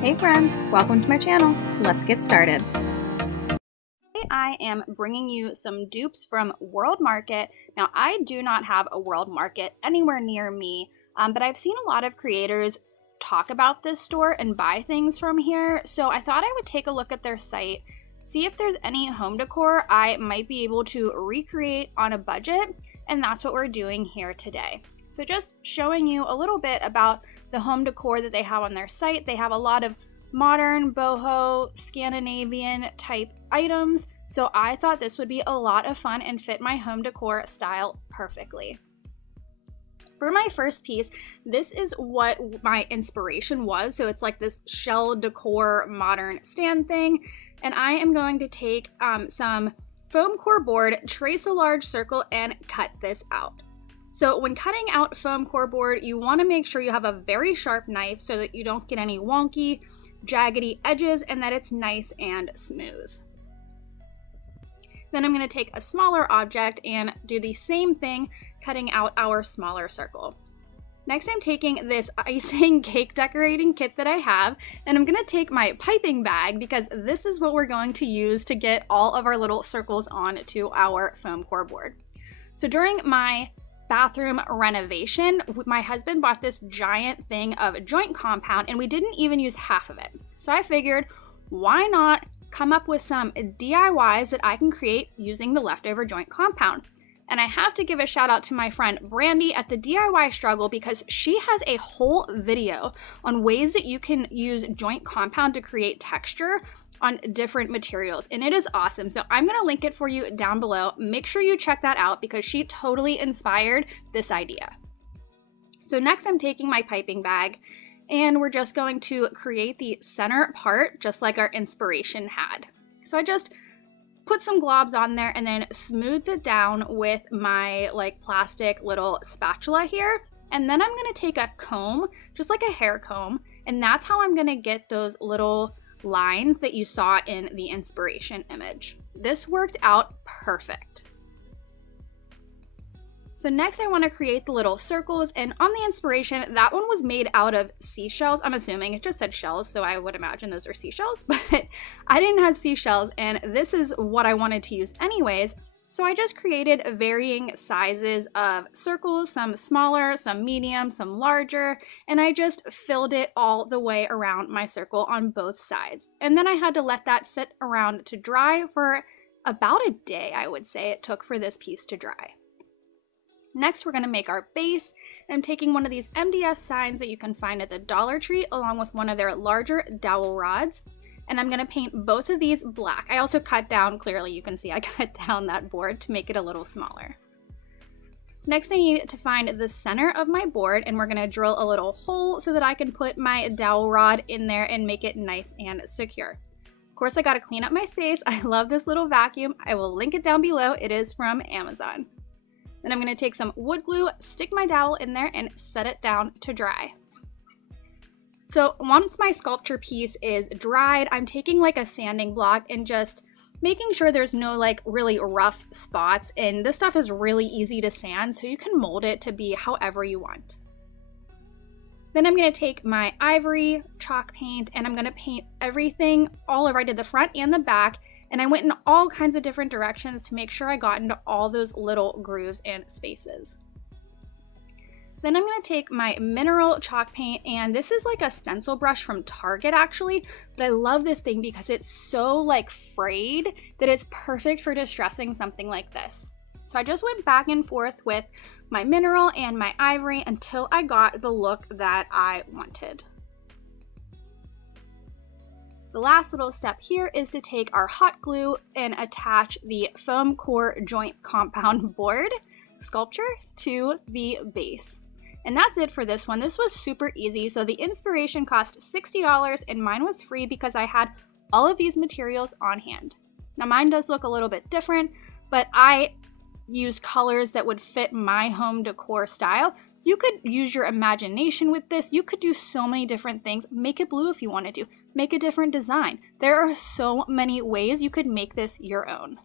Hey friends, welcome to my channel. Let's get started. Today I am bringing you some dupes from World Market. Now I do not have a World Market anywhere near me, but I've seen a lot of creators talk about this store and buy things from here, so I thought I would take a look at their site, see if there's any home decor I might be able to recreate on a budget, and that's what we're doing here today. So just showing you a little bit about the home decor that they have on their site. They have a lot of modern, boho, Scandinavian type items, so I thought this would be a lot of fun and fit my home decor style perfectly. For my first piece, this is what my inspiration was. So it's like this shell decor modern stand thing, and I am going to take some foam core board, trace a large circle, and cut this out. So when cutting out foam core board, you want to make sure you have a very sharp knife so that you don't get any wonky, jaggedy edges and that it's nice and smooth. Then I'm going to take a smaller object and do the same thing, cutting out our smaller circle. Next, I'm taking this icing cake decorating kit that I have, and I'm going to take my piping bag because this is what we're going to use to get all of our little circles onto our foam core board. So during my bathroom renovation, my husband bought this giant thing of joint compound and we didn't even use half of it. So I figured, why not come up with some DIYs that I can create using the leftover joint compound? And I have to give a shout out to my friend Brandy at the DIY Struggle because she has a whole video on ways that you can use joint compound to create texture on different materials, and it is awesome. So I'm gonna link it for you down below. Make sure you check that out because she totally inspired this idea. So next I'm taking my piping bag and we're just going to create the center part just like our inspiration had. So I just put some globs on there and then smoothed it down with my like plastic little spatula here. And then I'm gonna take a comb, just like a hair comb, and that's how I'm gonna get those little lines that you saw in the inspiration image. This worked out perfect. So next I want to create the little circles, and on the inspiration, that one was made out of seashells. I'm assuming it just said shells, so I would imagine those are seashells, but I didn't have seashells and this is what I wanted to use anyways. So I just created varying sizes of circles, some smaller, some medium, some larger, and I just filled it all the way around my circle on both sides. And then I had to let that sit around to dry for about a day, I would say it took for this piece to dry. Next, we're going to make our base. I'm taking one of these MDF signs that you can find at the Dollar Tree along with one of their larger dowel rods. And I'm going to paint both of these black. I also cut down, clearly you can see I cut down that board to make it a little smaller. Next I need to find the center of my board and we're going to drill a little hole so that I can put my dowel rod in there and make it nice and secure. Of course I got to clean up my space. I love this little vacuum. I will link it down below. It is from Amazon. Then I'm going to take some wood glue, stick my dowel in there and set it down to dry. So once my sculpture piece is dried, I'm taking like a sanding block and just making sure there's no like really rough spots, and this stuff is really easy to sand so you can mold it to be however you want. Then I'm going to take my ivory chalk paint and I'm going to paint everything all right at the front and the back, and I went in all kinds of different directions to make sure I got into all those little grooves and spaces. Then I'm going to take my mineral chalk paint, and this is like a stencil brush from Target actually, but I love this thing because it's so like frayed that it's perfect for distressing something like this. So I just went back and forth with my mineral and my ivory until I got the look that I wanted. The last little step here is to take our hot glue and attach the foam core joint compound board sculpture to the base. And that's it for this one. This was super easy. So the inspiration cost $60 and mine was free because I had all of these materials on hand. Now mine does look a little bit different, but I used colors that would fit my home decor style. You could use your imagination with this. You could do so many different things. Make it blue if you wanted to. Make a different design. There are so many ways you could make this your own.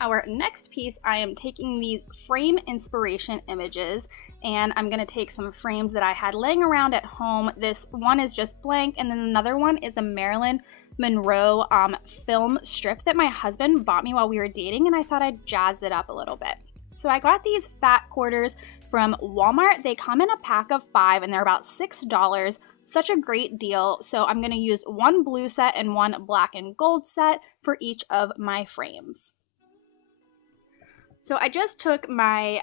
Our next piece, I am taking these frame inspiration images, and I'm gonna take some frames that I had laying around at home. This one is just blank, and then another one is a Marilyn Monroe film strip that my husband bought me while we were dating, and I thought I'd jazz it up a little bit. So I got these fat quarters from Walmart. They come in a pack of 5 and they're about $6. Such a great deal. So I'm gonna use one blue set and one black and gold set for each of my frames. So I just took my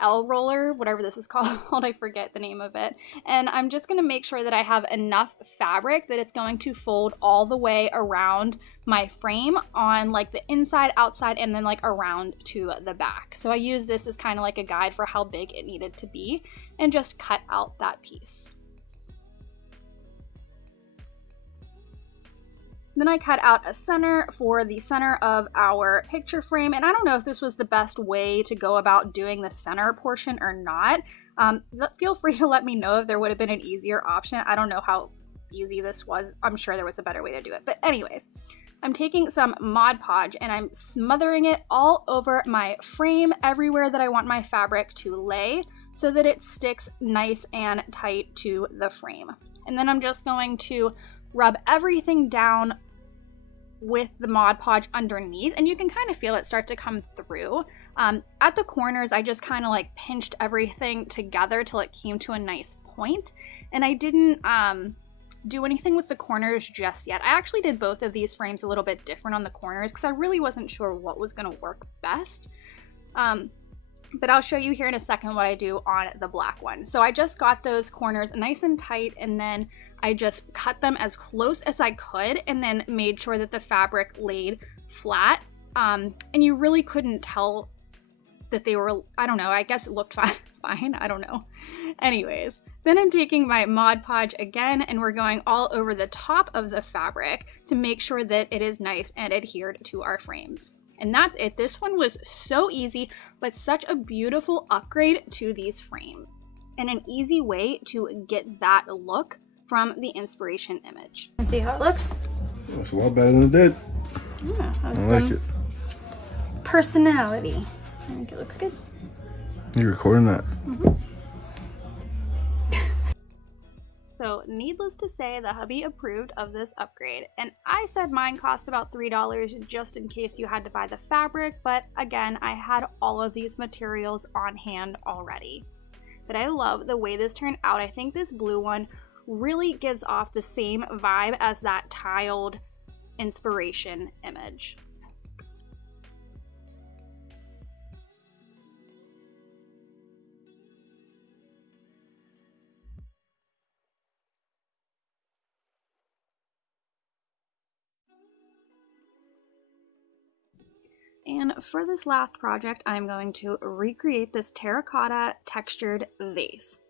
L roller, whatever this is called, I forget the name of it, and I'm just going to make sure that I have enough fabric that it's going to fold all the way around my frame on like the inside, outside, and then like around to the back. So I use this as kind of like a guide for how big it needed to be and just cut out that piece. Then I cut out a center for the center of our picture frame, and I don't know if this was the best way to go about doing the center portion or not. Feel free to let me know if there would have been an easier option. I don't know how easy this was. I'm sure there was a better way to do it. But anyways, I'm taking some Mod Podge and I'm smothering it all over my frame everywhere that I want my fabric to lay so that it sticks nice and tight to the frame. And then I'm just going to rub everything down with the Mod Podge underneath, and you can kind of feel it start to come through. At the corners, I just kind of like pinched everything together till it came to a nice point, and I didn't do anything with the corners just yet. I actually did both of these frames a little bit different on the corners because I really wasn't sure what was going to work best. But I'll show you here in a second what I do on the black one. So I just got those corners nice and tight, and then I just cut them as close as I could and then made sure that the fabric laid flat. And you really couldn't tell that they were, I don't know, I guess it looked fine, I don't know. Anyways, then I'm taking my Mod Podge again and we're going all over the top of the fabric to make sure that it is nice and adhered to our frames. And that's it. This one was so easy, but such a beautiful upgrade to these frames and an easy way to get that look from the inspiration image. And see how it looks? Oh, it's a lot better than it did. Yeah, I like it. Personality. I think it looks good. You're recording that? Mm-hmm. So needless to say, the hubby approved of this upgrade, and I said mine cost about $3 just in case you had to buy the fabric, but again, I had all of these materials on hand already. But I love the way this turned out. I think this blue one really gives off the same vibe as that tiled inspiration image. And for this last project, I'm going to recreate this terracotta textured vase.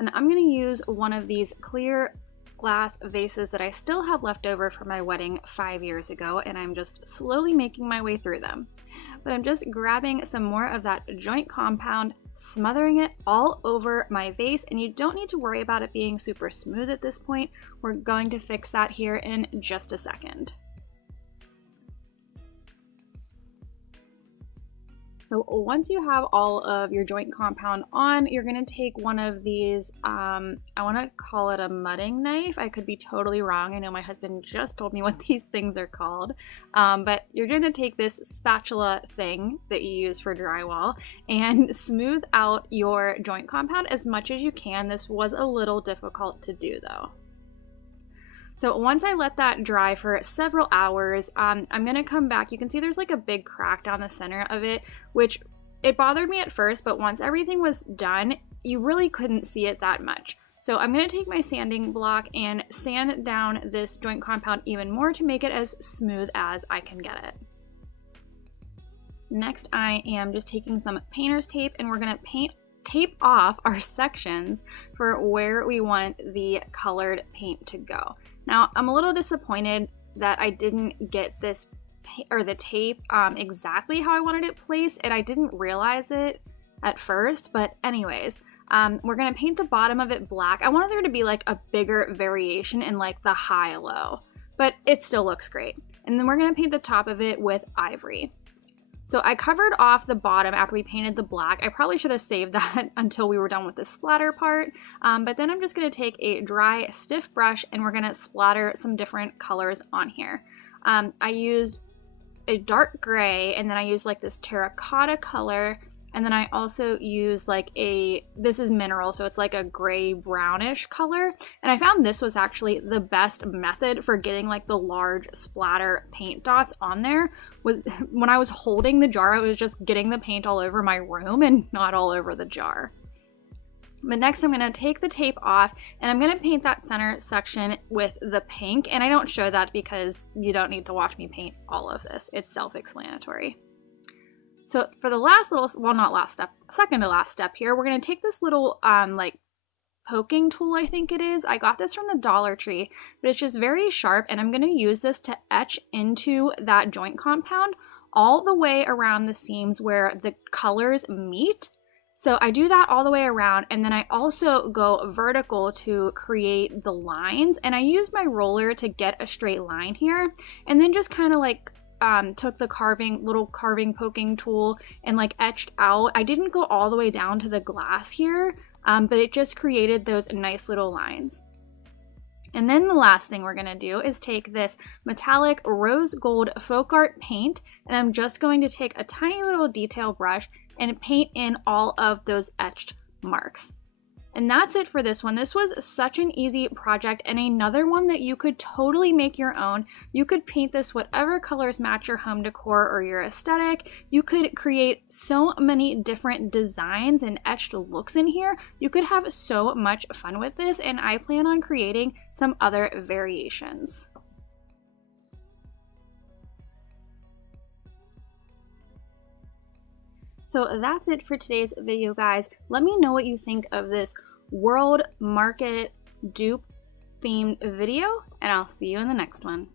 And I'm going to use one of these clear glass vases that I still have left over from my wedding 5 years ago, and I'm just slowly making my way through them. But I'm just grabbing some more of that joint compound, smothering it all over my vase, and you don't need to worry about it being super smooth at this point. We're going to fix that here in just a second. So once you have all of your joint compound on, you're going to take one of these, I want to call it a mudding knife. I could be totally wrong. I know my husband just told me what these things are called. But you're going to take this spatula thing that you use for drywall and smooth out your joint compound as much as you can. This was a little difficult to do though. So once I let that dry for several hours, I'm going to come back. You can see there's like a big crack down the center of it, which it bothered me at first, but once everything was done, you really couldn't see it that much. So I'm going to take my sanding block and sand down this joint compound even more to make it as smooth as I can get it. Next, I am just taking some painter's tape and we're going to tape off our sections for where we want the colored paint to go. Now, I'm a little disappointed that I didn't get this the tape exactly how I wanted it placed, and I didn't realize it at first, but anyways, we're gonna paint the bottom of it black. I wanted there to be like a bigger variation in like the high-low, but it still looks great. And then we're gonna paint the top of it with ivory. So I covered off the bottom after we painted the black. I probably should have saved that until we were done with the splatter part. But then I'm just going to take a dry, stiff brush and we're going to splatter some different colors on here. I used a dark gray, and then I used like this terracotta color. And then I also use like this is mineral, so it's like a gray brownish color. And I found this was actually the best method for getting like the large splatter paint dots on there. When I was holding the jar, I was just getting the paint all over my room and not all over the jar. But next I'm going to take the tape off and I'm going to paint that center section with the pink. And I don't show that because you don't need to watch me paint all of this. It's self-explanatory. So for the last little, well, not last step, second to last step here, we're going to take this little like poking tool, I think it is. I got this from the Dollar Tree, but it's just very sharp, and I'm going to use this to etch into that joint compound all the way around the seams where the colors meet. So I do that all the way around, and then I also go vertical to create the lines, and I use my roller to get a straight line here, and then just kind of like took the little carving poking tool and like etched out. I didn't go all the way down to the glass here, but it just created those nice little lines. And then the last thing we're gonna do is take this metallic rose gold folk art paint, and I'm just going to take a tiny little detail brush and paint in all of those etched marks. And that's it for this one. This was such an easy project, and another one that you could totally make your own. You could paint this whatever colors match your home decor or your aesthetic. You could create so many different designs and etched looks in here. You could have so much fun with this, and I plan on creating some other variations. So that's it for today's video, guys. Let me know what you think of this World Market dupe themed video, and I'll see you in the next one.